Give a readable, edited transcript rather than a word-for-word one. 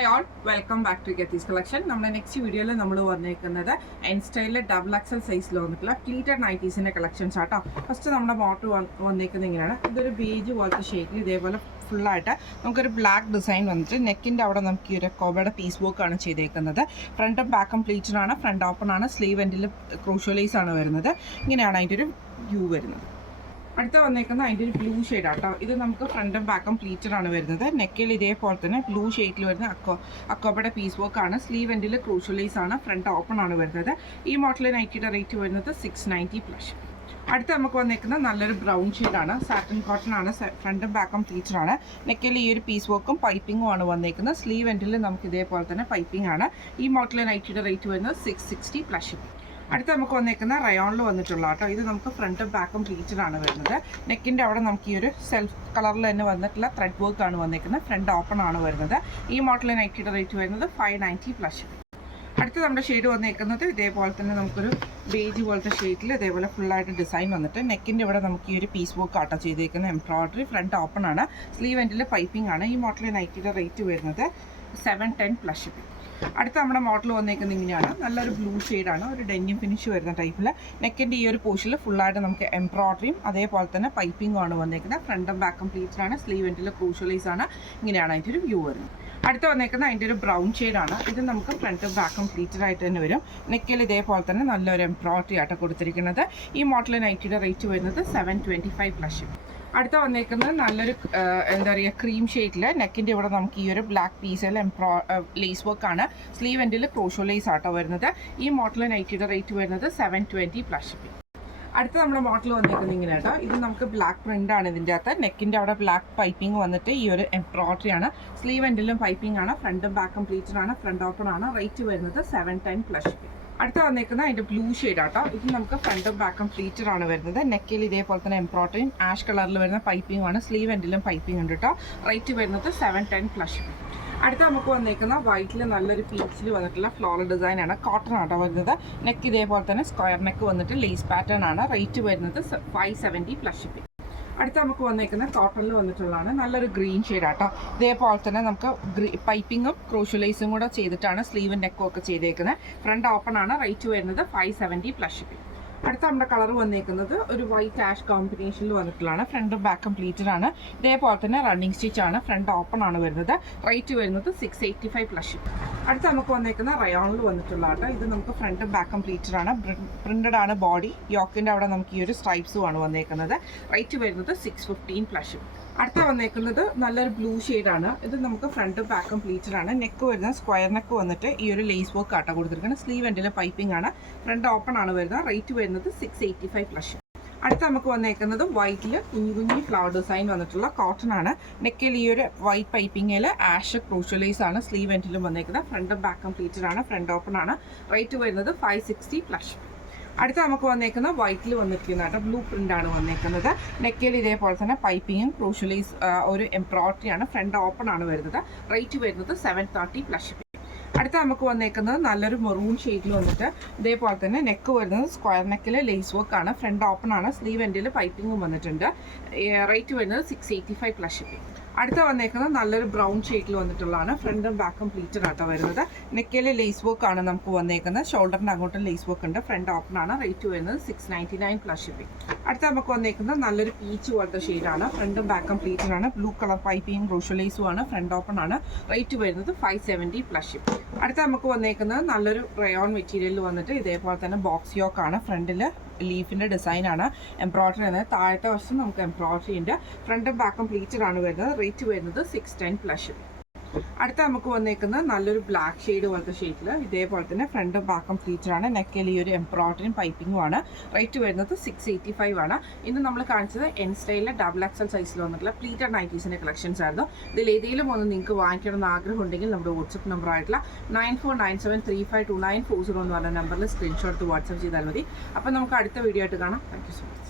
Hi all, welcome back to ഗെത്തീസ് collection. നമ്മുടെ next വീഡിയോയിൽ നമ്മൾ വന്നിരിക്കുന്നത് എൻ സ്റ്റൈലിലെ ഡബിൾ എക്സൽ സൈസിൽ വന്നിട്ടുള്ള പ്ലീറ്റഡ് നൈറ്റീസിൻ്റെ കളക്ഷൻസ് ആട്ടോ. ഫസ്റ്റ് നമ്മുടെ മോട്ടർ വന്നിരിക്കുന്നത് ഇങ്ങനെയാണ്. ഇതൊരു ബേജ് പോലത്തെ ഷേപ്പിൽ ഇതേപോലെ ഫുള്ളായിട്ട് നമുക്കൊരു ബ്ലാക്ക് ഡിസൈൻ വന്നിട്ട് നെക്കിൻ്റെ അവിടെ നമുക്ക് ഈ ഒരു കോബയുടെ പീസ് വർക്കാണ് ചെയ്തേക്കുന്നത്. ഫ്രണ്ടും ബാക്കും പ്ലീറ്റഡാണ്, ഫ്രണ്ട് ഓപ്പൺ ആണ്, സ്ലീവ് എൻഡിൽ ക്രൂഷ്യലൈസ് ആണ് വരുന്നത്. ഇങ്ങനെയാണ് അതിൻ്റെ ഒരു വ്യൂ വരുന്നത്. അടുത്ത വന്നേക്കുന്നത് അതിൻ്റെ ഒരു ബ്ലൂ ഷെയ്ഡാട്ടോ. ഇത് നമുക്ക് ഫ്രണ്ടും ബാക്കും പ്ലീറ്റഡ് ആണ് വരുന്നത്. നെക്കിൽ ഇതേപോലെ തന്നെ ബ്ലൂ ഷെയ്ഡിൽ വരുന്ന അക്കോബയുടെ പീസ് വർക്കാണ്, സ്ലീവ് എൻഡിൽ ക്രൂഷ്യലൈസ് ആണ്, ഫ്രണ്ട് ഓപ്പൺ ആണ് വരുന്നത്. ഈ മോഡൽ നൈറ്റിയുടെ റേറ്റ് വരുന്നത് 690 പ്ലസ്. അടുത്ത് നമുക്ക് വന്നേക്കുന്നത് നല്ലൊരു ബ്രൗൺ ഷെയ്ഡാണ്, സാറ്റിൻ കോട്ടൺ ആണ്, ഫ്രണ്ടും ബാക്കും പ്ലീറ്റഡ് ആണ്. നെക്കിൽ ഈ ഒരു പീസ് വർക്കും പൈപ്പിങ്ങും ആണ് വന്നേക്കുന്നത്. സ്ലീവ് എൻഡിൽ നമുക്ക് ഇതേപോലെ തന്നെ പൈപ്പിംഗ് ആണ്. ഈ മോഡൽ നൈറ്റിയുടെ റേറ്റ് വരുന്നത് 660 പ്ലസ്. അടുത്ത് നമുക്ക് വന്നേക്കുന്ന റയോണിൽ വന്നിട്ടുള്ള കേട്ടോ. ഇത് നമുക്ക് ഫ്രണ്ടും ബാക്കും പ്ലീറ്റഡ് ആണ് വരുന്നത്. നെക്കിൻ്റെ അവിടെ നമുക്ക് ഈ ഒരു സെൽഫ് കളറിൽ തന്നെ വന്നിട്ടുള്ള ത്രെഡ് വർക്ക് ആണ് വന്നേക്കുന്നത്. ഫ്രണ്ട് ഓപ്പൺ ആണ് വരുന്നത്. ഈ മോഡൽ നൈറ്റിയുടെ റേറ്റ് വരുന്നത് 590 പ്ലസ്. അടുത്ത് നമ്മുടെ ഷെയ്ഡ് വന്നേക്കുന്നത് ഇതേപോലെ തന്നെ നമുക്കൊരു ബേജ് പോലത്തെ ഷെയ്ഡിൽ ഇതേപോലെ ഫുള്ളായിട്ട് ഡിസൈൻ വന്നിട്ട് നെക്കിൻ്റെ ഇവിടെ നമുക്ക് ഈ ഒരു പീസ് വർക്ക് ആട്ടോ ചെയ്തേക്കുന്നത്. എംബ്രോയിഡറി, ഫ്രണ്ട് ഓപ്പൺ ആണ്, സ്ലീവ് എൻഡിൽ പൈപ്പിംഗ് ആണ്. ഈ മോഡൽ നൈറ്റിയുടെ റേറ്റ് വരുന്നത് 710 പ്ലസ്. അടുത്ത നമ്മുടെ മോഡൽ വന്നേക്കുന്നത് ഇങ്ങനെയാണ്. നല്ലൊരു ബ്ലൂ ഷെയ്ഡാണ്, ഒരു ഡെനിം ഫിനിഷ് വരുന്ന ടൈപ്പിൽ. നെക്കിൻ്റെ ഈ ഒരു പോർഷനിൽ ഫുള്ളായിട്ട് നമുക്ക് എംബ്രോയിഡറിയും അതേപോലെ തന്നെ പൈപ്പിംഗും ആണ് വന്നേക്കുന്നത്. ഫ്രണ്ടും ബാക്കും പ്ലീറ്റഡ് ആണ്, സ്ലീവ് എൻഡിൽ ക്രൂഷ്യലൈസ് ആണ്. ഇങ്ങനെയാണ് അതിൻ്റെ ഒരു വ്യൂ വരുന്നത്. അടുത്ത് വന്നേക്കുന്നത് അതിൻ്റെ ഒരു ബ്രൗൺ ഷെയ്ഡാണ്. ഇത് നമുക്ക് ഫ്രണ്ടും ബാക്കും പ്ലീറ്റഡ് ആയിട്ട് തന്നെ വരും. നെക്കിൽ ഇതേപോലെ തന്നെ നല്ലൊരു എംബ്രോയിഡറി ആയിട്ട് കൊടുത്തിരിക്കുന്നത്. ഈ മോഡൽ നൈറ്റിയുടെ റേറ്റ് വരുന്നത് 725 പ്ലസ്. അടുത്ത വന്നേക്കുന്നത് നല്ലൊരു എന്താ പറയുക ക്രീം ഷെയ്ഡിൽ നെക്കിൻ്റെ ഇവിടെ നമുക്ക് ഈ ഒരു ബ്ലാക്ക് പീസിൽ ലേസ് വർക്കാണ്, സ്ലീവ് എൻഡിൽ ക്രോഷ്യലൈസ് ആട്ടോ വരുന്നത്. ഈ മോഡൽ നൈറ്റിയുടെ റേറ്റ് വരുന്നത് 720 പ്ലസ്. അടുത്ത നമ്മുടെ മോഡൽ വന്നേക്കുന്നത് ഇങ്ങനെ കേട്ടോ. ഇത് നമുക്ക് ബ്ലാക്ക് പ്രിൻ്റ് ആണ് ഇതിൻ്റെ അകത്ത്. നെക്കിൻ്റെ അവിടെ ബ്ലാക്ക് പൈപ്പിംഗ് വന്നിട്ട് ഈ ഒരു എംബ്രോയിഡറി ആണ്, സ്ലീവ് എൻഡിലും പൈപ്പിംഗ് ആണ്, ഫ്രണ്ടും ബാക്കും പ്ലീറ്റഡ് ആണ്, ഫ്രണ്ട് ഓപ്പൺ ആണ്. റേറ്റ് വരുന്നത് 710 പ്ലസ്. അടുത്ത വന്നേക്കുന്നത് അതിൻ്റെ ബ്ലൂ ഷെയ്ഡ് ആട്ടോ. ഇത് നമുക്ക് ഫ്രണ്ടും ബാക്കും പ്ലീറ്റഡ് ആണ് വരുന്നത്. നെക്കിൽ ഇതേപോലെ തന്നെ എംബ്രോയിഡറിയും ആഷ് കളറിൽ വരുന്ന പൈപ്പിംഗ് ആണ്, സ്ലീവ് എൻഡിലും പൈപ്പിംഗ് ഉണ്ട് കേട്ടോ. റേറ്റ് വരുന്നത് 710 പ്ലസ്. അടുത്ത നമുക്ക് വന്നേക്കുന്ന വൈറ്റിൽ നല്ലൊരു പീച്ചിൽ വന്നിട്ടുള്ള ഫ്ലോറൽ ഡിസൈൻ ആണ്, കോട്ടൺ ആട്ടോ വരുന്നത്. നെക്ക് ഇതേപോലെ തന്നെ സ്ക്വയർ നെക്ക് വന്നിട്ട് ലേസ് പാറ്റേൺ ആണ്. റേറ്റ് വരുന്നത് 570 പ്ലസ്. അടുത്ത നമുക്ക് വന്നേക്കുന്ന കോട്ടണിൽ വന്നിട്ടുള്ളതാണ്. നല്ലൊരു ഗ്രീൻ ഷെയ്ഡ് ആട്ടോ. ഇതേപോലെ തന്നെ നമുക്ക് പൈപ്പിങ്ങും ക്രോഷ്യലൈസും കൂടെ ചെയ്തിട്ടാണ് സ്ലീവും നെക്കും ഒക്കെ ചെയ്തേക്കുന്നത്. ഫ്രണ്ട് ഓപ്പൺ ആണ്. റേറ്റ് വരുന്നത് 570 പ്ലസ്. അടുത്ത നമ്മുടെ കളർ വന്നേക്കുന്നത് ഒരു വൈറ്റ് ആഷ് കോമ്പിനേഷനിൽ വന്നിട്ടുള്ളതാണ്. ഫ്രണ്ടും ബാക്കും പ്ലീറ്റഡ് ആണ്. ഇതേപോലെ തന്നെ റണ്ണിങ് സ്റ്റിച്ച് ആണ്, ഫ്രണ്ട് ഓപ്പൺ ആണ് വരുന്നത്. റേറ്റ് വരുന്നത് 685 പ്ലസ്. അടുത്ത നമുക്ക് വന്നേക്കുന്ന റയോണിൽ വന്നിട്ടുള്ളതാണ്. ഇത് നമുക്ക് ഫ്രണ്ടും ബാക്കും പ്ലീറ്റഡ് ആണ്, പ്രിന്റഡ് ആണ് ബോഡി. യോക്കിൻ്റെ അവിടെ നമുക്ക് ഈ ഒരു സ്ട്രൈപ്സും ആണ് വന്നേക്കുന്നത്. റേറ്റ് വരുന്നത് 615 പ്ലസ്. അടുത്ത വന്നേക്കുന്നത് നല്ലൊരു ബ്ലൂ ഷെയ്ഡാണ്. ഇത് നമുക്ക് ഫ്രണ്ടും ബാക്കും പ്ലീറ്റഡ് ആണ്. നെക്ക് വരുന്നത് സ്ക്വയർ നെക്ക് വന്നിട്ട് ഈ ഒരു ലേസ് വർക്ക് ആട്ടോ കൊടുത്തിരിക്കുന്നത്. സ്ലീവ് എൻഡിൽ പൈപ്പിംഗ് ആണ്, ഫ്രണ്ട് ഓപ്പൺ ആണ് വരുന്നത്. റേറ്റ് വരുന്നത് 685 പ്ലസ്. അടുത്ത നമുക്ക് വന്നേക്കുന്നത് വൈറ്റിൽ കുഞ്ഞു കുഞ്ഞു ഫ്ലവർ ഡിസൈൻ വന്നിട്ടുള്ള കോട്ടൺ ആണ്. നെക്കിൽ ഈ ഒരു വൈറ്റ് പൈപ്പിങ്ങിൽ ആഷ് ക്രൂഷ്യലൈസ് ആണ്, സ്ലീവ് എൻഡിലും വന്നേക്കുന്നത്. ഫ്രണ്ടും ബാക്കും പ്ലീറ്റഡ് ആണ്, ഫ്രണ്ട് ഓപ്പൺ ആണ്. റേറ്റ് വരുന്നത് 560 പ്ലസ്. അടുത്ത നമുക്ക് വന്നേക്കുന്ന വൈറ്റിൽ വന്നിരിക്കുന്ന കേട്ടോ, ബ്ലൂ പ്രിൻ്റ് ആണ് വന്നേക്കുന്നത്. നെക്കിൽ ഇതേപോലെ തന്നെ പൈപ്പിങ്ങും ക്രൂഷ്യലൈസ് ഒരു എംബ്രോയിഡറി ആണ്, ഫ്രണ്ട് ഓപ്പൺ ആണ് വരുന്നത്. റേറ്റ് വരുന്നത് 730 പ്ലസ്. അടുത്ത നമുക്ക് വന്നേക്കുന്നത് നല്ലൊരു മെറൂൺ ഷെയ്ഡിൽ വന്നിട്ട് ഇതേപോലെ തന്നെ നെക്ക് വരുന്നത് സ്ക്വയർ നെക്കിൽ ലേസ് വർക്ക് ആണ്, ഫ്രണ്ട് ഓപ്പൺ ആണ്, സ്ലീവ് എൻഡിൽ പൈപ്പിങ്ങും വന്നിട്ടുണ്ട്. റേറ്റ് വരുന്നത് 685 പ്ലസ്. അടുത്ത വന്നേക്കുന്നത് നല്ലൊരു ബ്രൗൺ ഷെയ്ഡിൽ വന്നിട്ടുള്ളതാണ്. ഫ്രണ്ടും ബാക്കും പ്ലീറ്റഡ് ആട്ടോ വരുന്നത്. നെക്കിൽ ലേസ് വർക്ക് ആണ് നമുക്ക് വന്നേക്കുന്നത്. ഷോൾഡറിൻ്റെ അങ്ങോട്ടും ലേസ് വർക്ക് ഉണ്ട്, ഫ്രണ്ട് ഓപ്പൺ ആണ്. റേറ്റ് വരുന്നത് 699 പ്ലസ് ഷിപ്പിംഗ്. അടുത്ത നമുക്ക് വന്നേക്കുന്നത് നല്ലൊരു പീച്ച് പോലത്തെ ഷെയ്ഡാണ്. ഫ്രണ്ടും ബാക്കും പ്ലീറ്റഡ് ആണ്, ബ്ലൂ കളർ പൈപ്പിംഗ് ക്രൂഷ്യലൈസും ആണ്, ഫ്രണ്ട് ഓപ്പൺ ആണ്. റേറ്റ് വരുന്നത് 570 പ്ലസ് ഷിപ്പിംഗ്. അടുത്ത നമുക്ക് വന്നേക്കുന്നത് നല്ലൊരു റയോൺ മെറ്റീരിയലിൽ വന്നിട്ട് ഇതേപോലെ തന്നെ ബോക്സ് യോക്ക് ആണ്. ഫ്രണ്ടിൽ ലീഫിൻ്റെ ഡിസൈനാണ്, എംബ്രോയിഡറി ആണ്. താഴത്തെ വശം നമുക്ക് എംബ്രോയിഡറി ഉണ്ട്. ഫ്രണ്ടും ബാക്കും പ്ലീറ്റഡ് ആണ് വരുന്നത്. റേറ്റ് വരുന്നത് 610 പ്ലസ്. അടുത്ത നമുക്ക് വന്നേക്കുന്നത് നല്ലൊരു ബ്ലാക്ക് ഷെയ്ഡ് പോലത്തെ ഷെയ്ഡിൽ ഇതേപോലെ തന്നെ ഫ്രണ്ടും ബാക്കും പ്ലീറ്റഡ് ആണ്. നെക്കിൽ ഈ ഒരു എംബ്രോയിഡറിയും പൈപ്പിങ്ങും ആണ്. റേറ്റ് വരുന്നത് 685 ആണ്. ഇന്ന് നമ്മൾ കാണിച്ചത് എൻ സ്റ്റൈലിലെ ഡബിൾ എക്സൽ സൈസിൽ വന്നിട്ടുള്ള പ്ലീറ്റഡ് നൈറ്റീസിൻ്റെ കളക്ഷൻസ് ആയിരുന്നു. ഇതിൽ ഏതെങ്കിലും ഒന്ന് നിങ്ങൾക്ക് വാങ്ങിക്കണമെന്ന് ആഗ്രഹം ഉണ്ടെങ്കിൽ നമ്മുടെ വാട്സപ്പ് നമ്പർ ആയിട്ടുള്ള 9497352940 എന്ന് പറഞ്ഞ നമ്പറിൽ സ്ക്രീൻഷോട്ട് വാട്സപ്പ് ചെയ്താൽ മതി. അപ്പോൾ നമുക്ക് അടുത്ത വീഡിയോ ആയിട്ട് കാണാം. Thank you so much.